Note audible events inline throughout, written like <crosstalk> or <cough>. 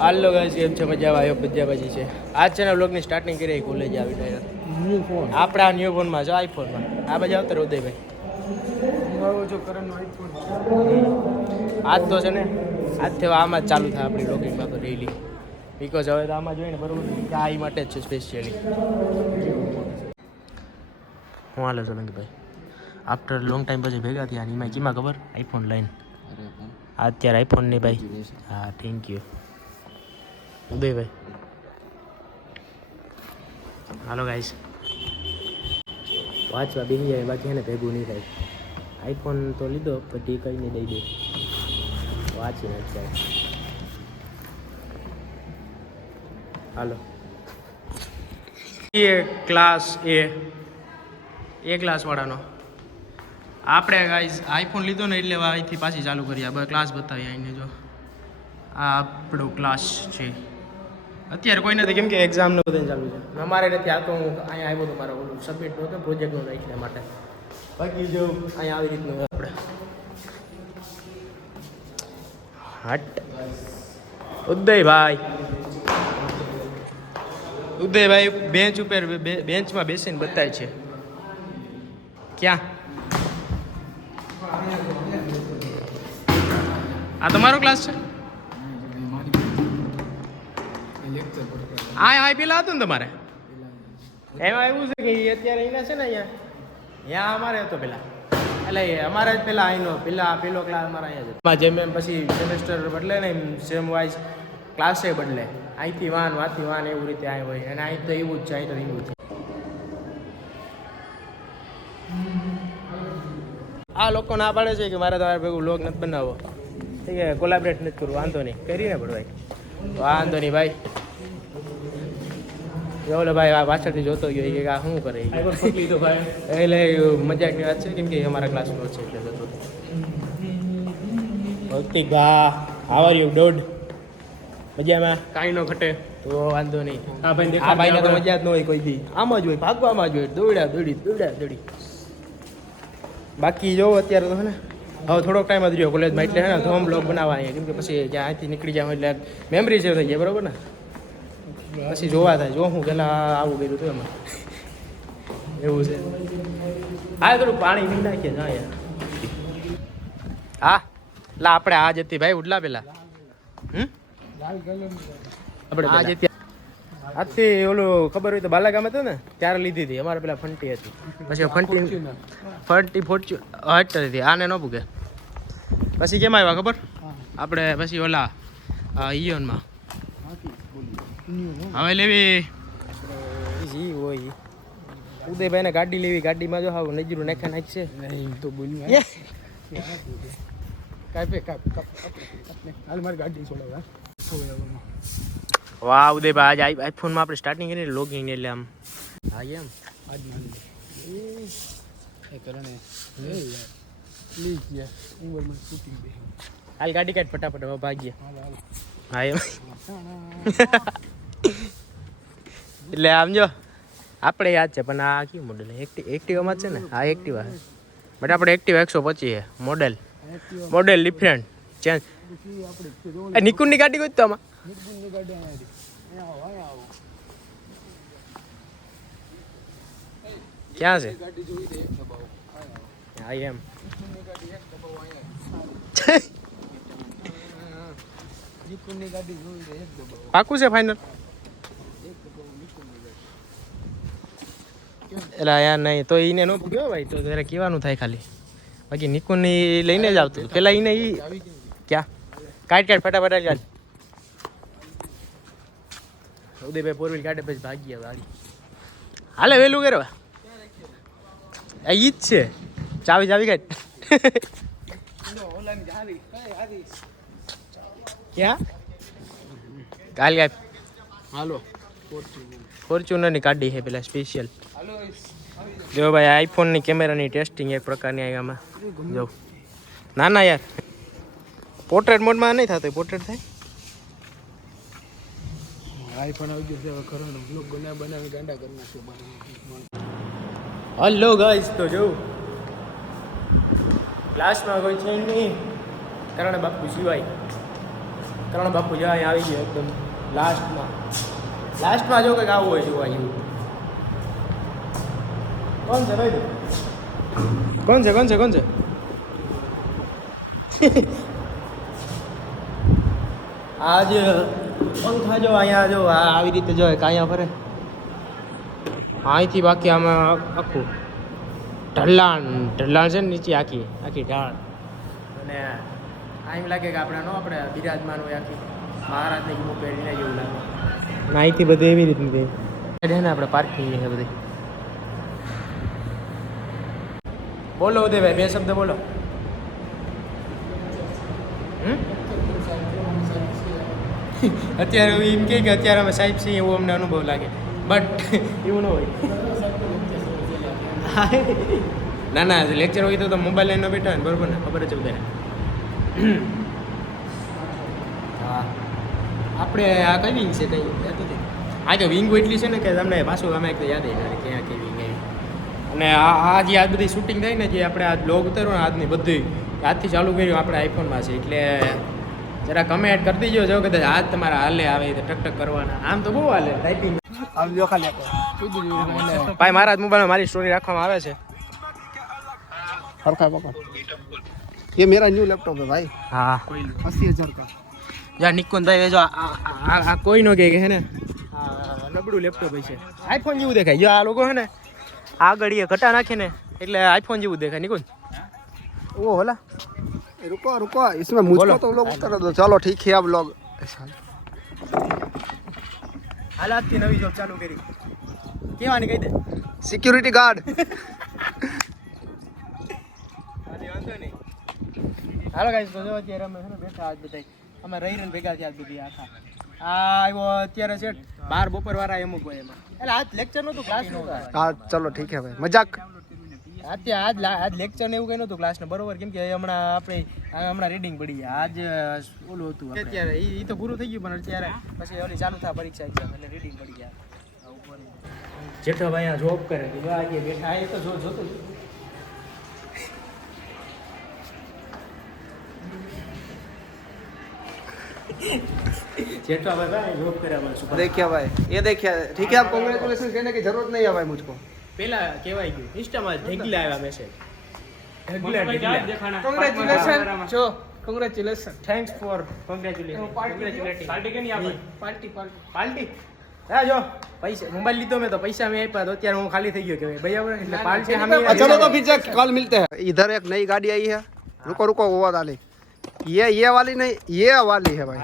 હાલો guys કેમ છે? મજા આવ્યો બાજી છે. આજ છે ને વ્લોગની સ્ટાર્ટિંગ કરી કોલેજ આવી ડાયરેક્ટ ન્યૂ ફોન આપણા ન્યૂ ફોનમાં જો આઈફોનમાં આ બાજુ આવતા ઉદયભાઈ. મારો જો કરંટ આઈફોન આજ તો છે ને આજ હવે આમાં જ ચાલુ થાય આપણી વ્લોગિંગમાં તો ડેઈલી બીકોઝ હવે તો આમાં જોઈએ ને બરોબર કે આ માટે જ છે સ્પેશિયલી હું હાલો સોલંકીભાઈ આફ્ટર લોંગ ટાઈમ પછી ભેગા થયા એમાં કીમાં ખબર? આઈફોન લઈને. આ અત્યારે આઈફોનની ભાઈ. હા થેન્ક યુ ઉદયભાઈ હાલો ગાઈસ વાંચવા બેસી જાય બાકી એને ભેગું નહીં થાય. આઈફોન તો લીધો પછી નહીં દઈ દે. વાંચી નાખ હાલો. એ ક્લાસ એ. એ ક્લાસવાળાનો આપણે ગાઈઝ આઈફોન લીધો ને એટલે અહીંથી પાછી ચાલુ કરી આ ક્લાસ બતાવી આઈને જો. આ આપણો ક્લાસ છે. અત્યારે કોઈ નથી. કેમ કે એક્ઝામ ને બધું ચાલુ છે. અમારે નથી આ તો હું અહીંયા આવ્યો હતો મારો ઓલું સબમિટ નહોતો પ્રોજેક્ટનો રાખીને માટે. બાકી જો અહીંયા આવી રીતનું આપણે. હટ. ઉદયભાઈ. ઉદયભાઈ બેન્ચ ઉપર બેન્ચમાં બેસીને બતાય છે. ક્યાં? આ તમારો ક્લાસ છે? આ આ પેલા હતું ને તમારે? એમાં એવું છે કે અત્યારે અહીંના છે ને અહીંયા? અહીંયા અમારે હતો પેલા. એટલે અમારે જ પેલા અહીંનો પેલા પેલો ક્લાસ અમારા અહીંયા જેમ એમ પછી સેમેસ્ટર બદલે ને સેમ વાઇઝ ક્લાસે બદલે. અહીંથી વાન, વાંથી વાન એવું રીતે અહીં હોય. અને અહીં તો એવું જ છે અહીં તો એવું જ આ લોકો ના પાડે છે કે મારે તમારે ભેગું લોગ નથી બનાવવો. છે કોલાબરેટ નથી કરવું, વાંધો નહીં. કરીને ભાઈ વાંધો નહીં ભાઈ. એ ઓલો ભાઈ આ પાછળથી જોતો ગયો કે આ શું કરે? એટલે મજાકની વાત છે કેમ કે અમારા ક્લાસનો છે એટલે જતો. ભક્તિ ગા હાવર યુ ડોડ મજામાં? કાંઈ નો ઘટે. તો વાંધો નહીં. આ ભાઈ આ ભાઈને તો મજા જ ન હોય કોઈ દી આમ જ હોય ભાગવામાં જ હોય દોડ્યા દોડી દોડ્યા દોડી. બાકી જોવો અત્યારે તો હે ને હવે થોડોક ટાઈમ જ રહ્યો કોલેજમાં એટલે હે ને ધોમ બ્લોગ બનાવવા અહીંયા કેમ કે પછી જ્યાં અહીંથી નીકળી જાવ એટલે મેમરી સેવ થઈ જાય બરોબર ને? પછી જોવા થાય. જો હું પેલા આવું કર્યું હતું એમાં. એવું છે. હા થોડું પાણી પી નાખીએ. ના યાર. હા લા આપણે આ જતી ભાઈ ઉડલા પેલા. હમ? આપણે આ જતી આજથી ઓલું ખબર હોય તો બાલાગામ હતું ને ત્યારે લીધી હતી. અમારે પેલા ફંટી હતી. પછી ફંટી ફંટી ફોર્ચ્યુન હટ હતી. આને ન ભૂગે પછી કેમ આવ્યા ખબર? આપણે પછી ઓલા ઈયોનમાં. હવે લેવી. જી હોય. ઉદયભાઈ ને ગાડી લેવી ગાડીમાં જો હાવ નજરું નાખા નાખશે નહીં તો બોલ્યું કાપે કાપ હાલ મારી ગાડી છોડાવ વાહ ઉદયભાઈ આજ આઈફોનમાં આપણે સ્ટાર્ટિંગ કરીએ લોગિંગ એટલે આમ. હા એમ? આજ માની એ કરણે લે યાર પ્લીઝ યાર. ઉંમરમાં શૂટિંગ બે હાલ ગાડી કાઢ ફટાફટ હવે ભાગીએ હાલ હાલ. હા એમ એટલે આમ જો, આપણે યાદ છે, પણ આ કયું મોડલ એક્ટિવ એક્ટિવામાં છે ને? હા એક્ટિવા બટ આપણે એક્ટિવા એકસો પચીસ છે મોડેલ મોડેલ ડિફરન્ટ ચેન્જ એ નિકુનની ગાડી કોઈ તો આમાં? ક્યાં છે? હા, એમ. ગાડી જોઈ એક દબાવો પાકું છે ફાઇનલ એક દબાવો નિકુણની ગાડી. એટલે યાર નહીં તો એને નો ગયો ભાઈ તો ત્યારે કહેવાનું થાય ખાલી. બાકી નિકુનની લઈને જ આવતું. પેલા એને ઈ ક્યાં? કાઢ કાઢ ફટાફટ કાઢ ઉદયભાઈ ફોર વ્હીલ કાઢે પછી ભાગી આવે ગાડી. હાલે વહેલું કરવા આ ઈ જ છે. ચાવી ચાવી કાઢ. ઓલાની ક્યાં? કાલે હાલો. ફોર્ચ્યુનર ફોર્ચ્યુનરની કાઢી છે પેલા સ્પેશિયલ જો ભાઈ આઈફોનની કેમેરાની ટેસ્ટિંગ એક પ્રકારની આવી આમાં. જો. ના ના યાર. પોર્ટ્રેટ મોડમાં નહીં થતું પોર્ટ્રેટ થાય? આઈફોન આવી ગયો હલો ગાઈસ તો જો. ક્લાસમાં કોઈ છે નહીં. કારણ બાપુ સિવાય. કરણ બાપુ જો અહીંયા આવી ગયો એકદમ લાસ્ટમાં લાસ્ટમાં જો કંઈક આવું હોય જોવા જેવું કોણ છે? ભાઈ કોણ છે? કોણ છે? કોણ છે? આજ પંખા જો અહીંયા જો આવી રીતે જો એક ફરે. અહીંથી બાકી આમાં આખું ઢલાણ ઢલાણ છે ને નીચે આખી આખી ઢાળ. અને એમ લાગે કે આપણે નો આપણે બિરાજમાન હોય આખી. મહારાજને જેવું પહેરીને જેવું લાગે. માહિતી બધી બધું એવી રીતનું છે છે ને આપણે પાર્કિંગ છે બધી. બોલો ઉદયભાઈ બે શબ્દ બોલો? અત્યારે એમ કે અત્યારે અમે સાહેબ છીએ એવું અમને અનુભવ લાગે. બટ એવું ન હોય. <laughs> ના ના લેક્ચર હોય તો તો મોબાઈલ લઈને બેઠા હોય ને બરોબર ને? ખબર જ બધાને. હા. આપણે આ કઈ વિંગ છે કઈ? યાદ નથી. આ તો વિંગો એટલી છે ને કે તમને પાછું અમે તો યાદ આવી ક્યાં કઈ વિંગ આવી. અને આ આ જે આ બધી શૂટિંગ થાય ને જે આપણે આ બ્લોગ ઉતરો ને આજની બધી આજથી ચાલુ કર્યું આપણે આઈફોનમાં છે. એટલે જરા કમેન્ટ કરી દીજો જો કદાચ આજ તમારા હાલે આવે તો ટક કરવાના. આમ તો બહુ હાલે ટાઈપિંગ ભાઈ મારા જ મોબાઈલમાં મારી સ્ટોરી રાખવામાં આવે છે. સરખા પકડ ये मेरा न्यू लैपटॉप है भाई હા अस्सी हजार का યાર નિકોન ભાઈ જો આ- આ આ- આ કોઈ નો કહે કે હે ને આ નબળું લેપટોપ છે આઈફોન જેવું દેખાય જો આ લોકો હે ને આગળ એ ઘટા નાખે ને એટલે આઈફોન જેવું દેખાય નિકોન ઓ હોલા रुको रुको इसमें मुझको बोलो। तो लोग उतर दो चलो ठीक है अब लोग હાલાતથી નવી જોબ ચાલુ કરી કેવાની કહી દે सिक्योरिटी गार्ड હાલો ગાઈસ તો અત્યારે અમે છે બેઠા આજ બધા અમે રહી રહીને ભેગા થયા બધી આખા. આ આવ્યો અત્યારે છે બાર બપોર વાળા એમ ભાઈ એમાં. એટલે આજ લેક્ચર નતું ક્લાસ નતું હા ચલો ઠીક છે ભાઈ. મજાક? આજે આજ આજ લેક્ચર ને એવું કંઈ નહોતું ક્લાસને બરોબર કેમ કે હમણાં આપણે હમણાં રીડિંગ પડી આજ ઓલું હતું અત્યારે એ તો પૂરું થઈ ગયું પણ અત્યારે પછી ઓલી ચાલુ થાય પરીક્ષા એક્ઝામ એટલે રીડિંગ પડી ગયા. જેઠો ભાઈ જોબ કરે. બેઠા એ તો જોતું જ. જેઠાભાઈ ભાઈ જોબ કરે અમારે super. देखिए भाई ये देखिए ठीक है आप कॉन्ग्रेचुलेशन कहने की जरूरत नहीं है भाई मुझको પેલા કહેવાય ગયું ઇન્સ્ટામાં ઢગલા આવ્યા મેસેજ ઢગલા ઢગલા कॉन्ग्रेचुलेशन जो congratulation thanks for congratulation congratulating party કેની આપે पार्टी पार्टी પાર્ટી હા જો પૈસા મોબાઈલ લીધો મેં તો પૈસા મેં આપ્યા તો અત્યારે હું ખાલી થઈ ગયો કે બરાબર એટલે પાર્ટી हाँ, चलो तो फिर से कल मिलते हैं इधर एक नई गाड़ी आई है रुको रुको वो वाली ये ये वाली नहीं ये वाली है भाई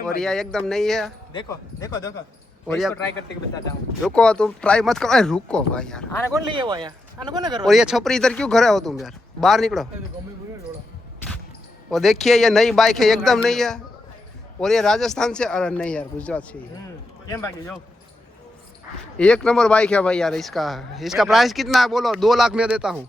और यह एकदम नहीं है। देखो देखो देखो। और यार ट्राई करते बताता हूँ। रुको तुम ट्राई मत करो। रुको भाई यार। आने कौन लिए हुआ यार आने कौन करो और ये छपरी इधर क्यों घरे हो तुम यार? बाहर निकलो। और देखिए ये नई बाइक है एकदम नई है। और ये राजस्थान से अरे नहीं यार गुजरात से ही एक नंबर बाइक है भाई यार इसका। इसका प्राइस कितना है बोलो दो लाख में देता हूँ।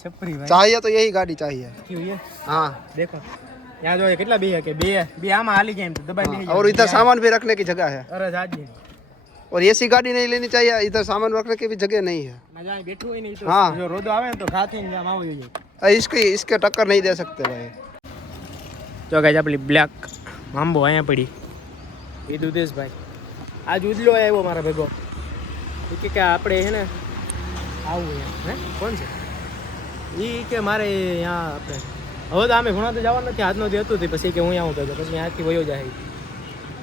છપરી ભાઈ. चाहिए तो यही गाड़ी चाहिए। क्यों ये? हाँ। देखो यहाँ जो है कितना बी है के बी है बी आम हाली गेम तो दबाई हाँ, नहीं और इधर सामान भी रखने की जगह है। अरे जाजी और ऐसी गाड़ी नहीं लेनी चाहिए इधर सामान रखने की भी जगह नहीं है। मज़ा आए बैठो ही नहीं तो हाँ। जो रोड आवे तो खाते हैं जाम आवो ये। अ, इसकी इसके टक्कर नहीं दे सकते भाई। જો ગાઈઝ આપણી બ્લેક મામ્બો અહીંયા પડી એ દુધેશભાઈ આજ ઉદલો આવ્યો મારા ભેગો એ કે કે આપણે છે ને આવું એમ હે કોણ છે એ કે મારે અહીંયા આપણે હવે તો અમે ઘણા તો જવાનું નથી આજનો જે હતું તે પછી કે હું અહીંયા આવું તો પછી આથી વયો જાય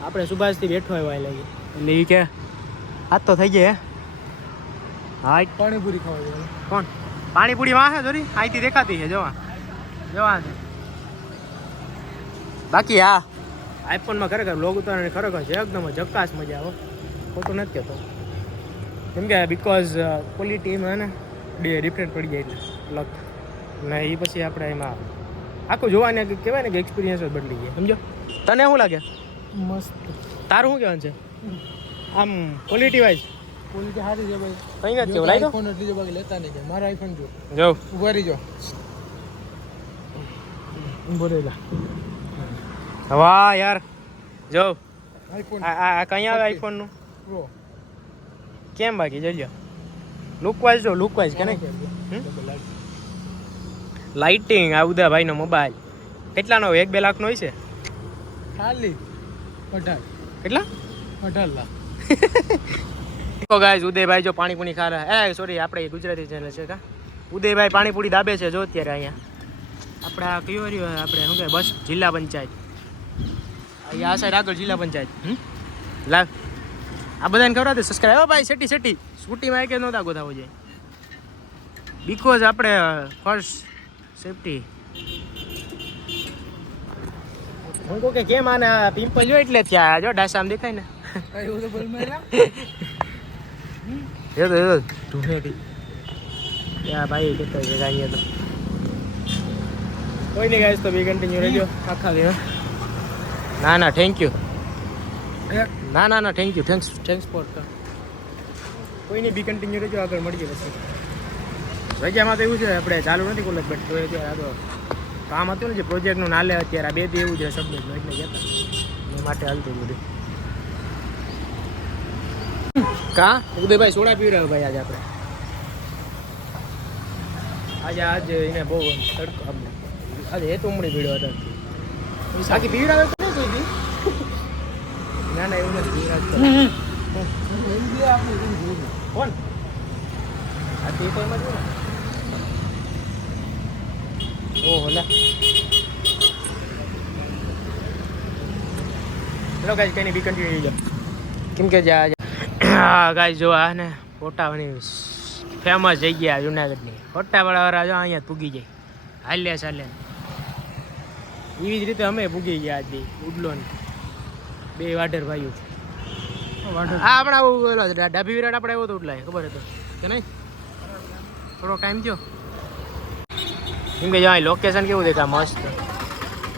આપણે સુભાષથી બેઠો આવ્યો લાગી એટલે એ કે આજ તો થઈ ગયા હા. હા પાણીપુરી ખાવા કોણ? પાણીપુરી વાં છે જોરી? અહીંથી દેખાતી છે જોવા. જોવા બાકી હા આઈફોનમાં ખરેખર લોગ ઉતારવાની ખરેખર છે એકદમ જકાસ મજા આવે ખોટું નથી કહેતો કેમ કે બિકોઝ ક્વોલિટીમાં ને બે ડિફરન્ટ પડી જાય લક. ને એ પછી આપણે એમાં આખું જોવાને કહેવાય ને કે એક્સપિરિયન્સ જ બદલી ગયા. સમજો? તને શું લાગે? મસ્ત. તારું શું કહેવાનું છે? આમ ક્વોલિટી વાઇઝ ક્વોલિટી સારી છે ભાઈ. કઈ નથી કેવું લાગ્યો આઈફોન એટલી જો બાકી લેતા નહીં જાય. મારા આઈફોન જો. જો. ઊભા રહી જો બોલેલા વાહ યાર. જો. આઈફોન આ કઈ આવે આઈફોનનું પ્રો કેમ બાકી? જોજો લુક વાઇઝ જો લુક વાઇઝ કે નહીં? લાઇટિંગ આ ઉદા ભાઈનો મોબાઈલ કેટલાનો? એક બે લાખનો હોય છે? ખાલી. અઢાર. કેટલા? અઢાર લાખ. તો ઉદયભાઈ જો પાણીપુરી ખા રહ્યા. એ સોરી આપણે ગુજરાતી ચેનલ છે કા? ઉદયભાઈ પાણીપુરી દાબે છે જો અત્યારે અહીંયા. આપણે આ કયો રહ્યો આપણે શું કહે બસ જિલ્લા પંચાયત. અહીંયા આ સાઈડ આગળ જિલ્લા પંચાયત? લાવ. આ બધાને ખબર હતી? સબસ્ક્રાઈબ ભાઈ સેટી સેટી સ્કૂટીમાં એક નહોતા ગોતા હોય બીકોઝ આપણે ફર્સ્ટ સેફટી હું કહું કે કેમ આને પિમ્પલ જો એટલે થયા જો ડાસામ દેખાય ને. એવું તો બોલ મેલા એ તો એ તો યા ભાઈ કેટલો છે ગાઈએ તો. કોઈ નહીં ગાઈસ તો બી કન્ટિન્યુ રહેજો. આખા દિવસ ના ના થેન્ક યુ ના ના ના thank you thanks thanks for કોઈ નહીં બી કન્ટિન્યુ રહેજો. આગળ મળીએ પછી. રજામાં તો એવું છે આપણે ચાલુ નથી કોલેજ બટ તો અત્યારે આ તો કામ હતું ને જે પ્રોજેક્ટનું નાલે અત્યારે આ બે દી એવું છે સબમિટનું એટલે જતા એ માટે હાલતું બધું. કા? ઉદયભાઈ સોડા પીવડાવે ભાઈ આજે આપણે? આજે આજે એને બહુ તડકો આપણે આજે એ તો ઉમળી પીડ્યો હતો. બાકી પીવડાવે તો નહીં કોઈ દી. ના ના એવું નથી પીવડાવતો. કોણ? આ તે હોય. ને. ઓહો લા. ચલો ગાઈસ કઈ બી કન્ટિન્યુ જાઓ કેમ કે જા હા ગાઈસ જો આ ને ફોટાવાની ફેમસ જગ્યા જુનાગઢની. ફોટાવાળાવાળા જો અહીંયા પૂગી જાય. હાલ્યા ચાલ્યા એવી જ રીતે અમે પૂગી ગયા આજે ઉડલોન. બે વાઢર ભાઈઓ. હા આપણા ડાભી વિરાટ આપણે એવો તો ઉડલાય ખબર હતો કે નહીં? થોડો ટાઈમ થયો. કેમ કે જ્યાં લોકેશન કેવું દેખાય મસ્ત.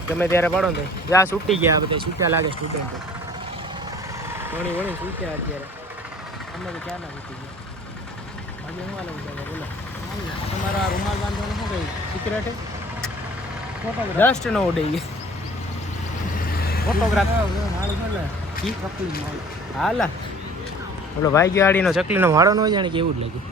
ગમે ત્યારે પડો ને જ્યાં છૂટી ગયા બધા છૂટ્યા લાગે સ્ટુડન્ટ ઘણી ઘણી છૂટ્યા અત્યારે. અમે તો ક્યાં ના છૂટી ગયા? આજે હું આલું છે? બોલો. તમારા રૂમાલ બાંધવાનું શું કહ્યું? સિક્રેટ ડસ્ટ નો ઉડે ફોટોગ્રાફ હાલા બોલો ભાઈ ગાડીનો ચકલીનો વાળો ન જાણે કે એવું જ લાગ્યું